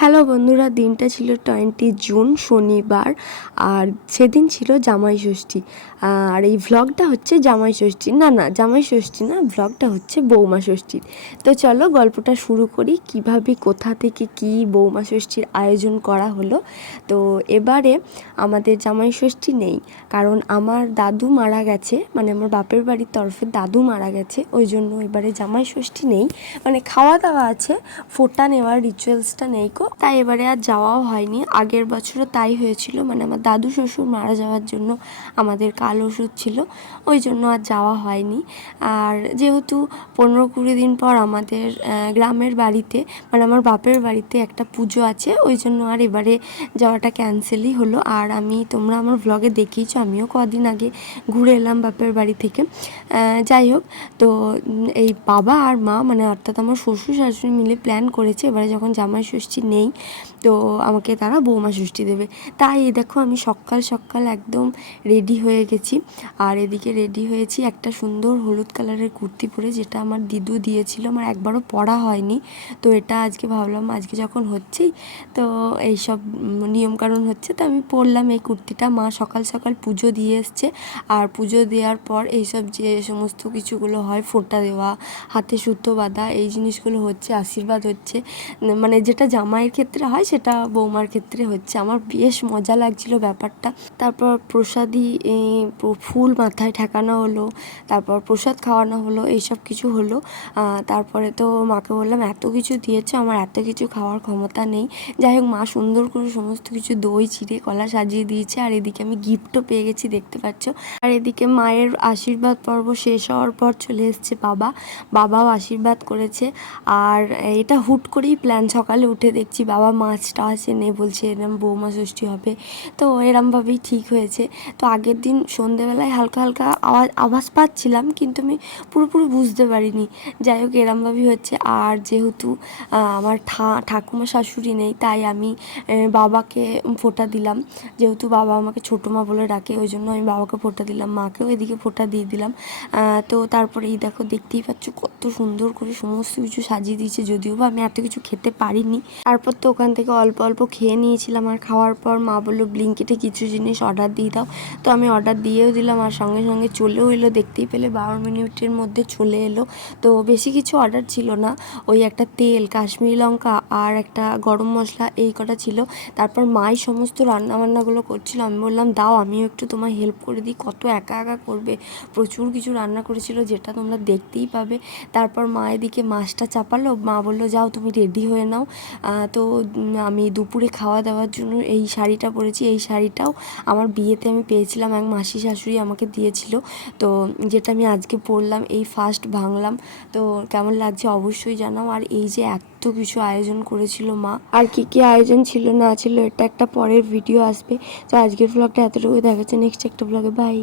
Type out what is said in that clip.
Hello বন্ধুরা, দিনটা ছিল 20 জুন শনিবার, আর সেদিন ছিল জামাই ষষ্ঠী। আর এই ভ্লগটা হচ্ছে জামাই ষষ্ঠী না জামাই ষষ্ঠী না, ভ্লগটা হচ্ছে বৌমা ষষ্ঠীর। তো চলো গল্পটা শুরু করি, কিভাবে কোথা থেকে কি বৌমা ষষ্ঠীর আয়োজন করা হলো। তো এবারে আমাদের জামাই ষষ্ঠী নেই, কারণ আমার দাদু মারা গেছে, মানে আমার বাপের বাড়ির তরফে দাদু মারা গেছে, ওই জন্য এবারে জামাই ষষ্ঠী নেই। মানে খাওয়া দাওয়া আছে, ফোঁটা নেওয়ার রিচুয়ালসটা নেই কো, তাই এবারে আর যাওয়াও হয়নি। আগের বছরও তাই হয়েছিল, মানে আমার দাদু শ্বশুর মারা যাওয়ার জন্য আমাদের কাল ওষুধ ছিল, ওই জন্য আর যাওয়া হয়নি। আর যেহেতু 15-20 দিন পর আমাদের গ্রামের বাড়িতে, মানে আমার বাপের বাড়িতে একটা পুজো আছে, ওই জন্য আর এবারে যাওয়াটা ক্যান্সেলই হলো। আর তোমরা আমার ভ্লগে দেখিয়েছো, আমিও কদিন আগে ঘুরে এলাম বাপের বাড়ি থেকে। যাই হোক, তো এই বাবা আর মা, মানে অর্থাৎ আমার শ্বশুর শাশুড়ি মিলে প্ল্যান করেছে এবারে যখন জামাই ষষ্ঠী নেই, তো আমাকে তারা বৌমা ষষ্ঠী দেবে। তাই দেখো আমি সকাল সকাল একদম রেডি হয়ে গেছি। আর এদিকে রেডি হয়েছি একটা সুন্দর হলুদ কালারের কুর্তি পরে, যেটা আমার দিদু দিয়েছিল, আমার একবারও পরা হয়নি। তো এটা আজকে ভাবলাম, আজকে যখন হচ্ছেই, তো এইসব নিয়মকানুন হচ্ছে, তো আমি পরলাম এই কুর্তিটা। মা সকাল সকাল পুজো দিয়ে এসছে, আর পুজো দেওয়ার পর এইসব যে সমস্ত কিছুগুলো হয়, ফোঁটা দেওয়া, হাতে সুতো বাঁধা, এই জিনিসগুলো হচ্ছে, আশীর্বাদ হচ্ছে, মানে যেটা জামাইয়ের ক্ষেত্রে হয় সেটা বৌমার ক্ষেত্রে হচ্ছে। আমার বেশ মজা লাগছিল ব্যাপারটা। তারপর প্রসাদি ফুল মাথায় ঠেকানো হলো, তারপর প্রসাদ খাওয়ানো হলো, এইসব কিছু হলো। তারপরে তো মাকে বললাম, এত কিছু দিয়েছে, আমার এত কিছু খাওয়ার ক্ষমতা নেই। যাই হোক, মা সুন্দর করে সমস্ত কিছু দই চিড়ে কলা সাজিয়ে দিয়েছে। আর এদিকে আমি গিফটও পেয়ে গেছি, দেখতে পাচ্ছ। আর এদিকে মায়ের আশীর্বাদ পর্ব শেষ হওয়ার পর চলে এসছে বাবাও আশীর্বাদ করেছে। আর এটা হুট করেই প্ল্যান, সকালে উঠে দেখছি বাবা মাছ টাছ এনে বলছে এরম বৌমা ষষ্ঠী হবে, তো এরমভাবেই ঠিক হয়েছে। তো আগের দিন সন্ধেবেলায় হালকা হালকা আভাস পাচ্ছিলাম, কিন্তু আমি পুরোপুরি বুঝতে পারিনি। যাই হোক, এরমভাবেই হচ্ছে। আর যেহেতু আমার ঠাকুমা শাশুড়ি নেই, তাই আমি বাবাকে ফোঁটা দিলাম। যেহেতু বাবা আমাকে ছোটো মা বলে ডাকে, ওই জন্য আমি বাবাকে ফোঁটা দিলাম, মাকেও এদিকে ফোঁটা দিয়ে দিলাম। তো তারপরে এই দেখো, দেখতেই পাচ্ছ কত সুন্দর করে সমস্ত কিছু সাজিয়ে দিয়েছে, যদিও বা আমি এত কিছু খেতে পারিনি। তারপর তো ওখান থেকে অল্প অল্প খেয়ে নিয়েছিলাম। আর খাওয়ার পর মা বললো ব্লিঙ্কিটে কিছু জিনিস অর্ডার দিয়ে দাও, তো আমি অর্ডার দিয়েও দিলাম, আর সঙ্গে সঙ্গে চলেও এলো। দেখতেই পেলে 12 মিনিটের মধ্যে চলে এলো। তো বেশি কিছু অর্ডার ছিল না, ওই একটা তেল, কাশ্মীরি লঙ্কা আর একটা গরম মশলা, এই কটা ছিল। তারপর মাই সমস্ত রান্নাবান্নাগুলো করছিল, আমি বললাম দাও আমিও একটু তোমায় হেল্প করে দিই, কত একা একা করবে। প্রচুর কিছু রান্না করেছিল, যেটা তোমরা দেখতেই পাবে। তারপর মা এদিকে মাছটা চাপালো, মা বললো যাও তুমি রেডি হয়ে নাও। তো আমি দুপুরে খাওয়া দাওয়ার জন্য এই শাড়িটা পরেছি। এই শাড়িটাও আমার বিয়েতে আমি পেয়েছিলাম, এক মাসি শাশুড়ি আমাকে দিয়েছিল, তো যেটা আমি আজকে পরলাম, এই ফার্স্ট ভাঙলাম। তো কেমন লাগছে অবশ্যই জানাও। আর এই যে এত কিছু আয়োজন করেছিল মা, আর কি কি আয়োজন ছিল না ছিল, এটা একটা পরের ভিডিও আসবে। তো আজকের ব্লগটা এতটুকু, দেখাচ্ছে নেক্সট একটা ব্লগে, বাই।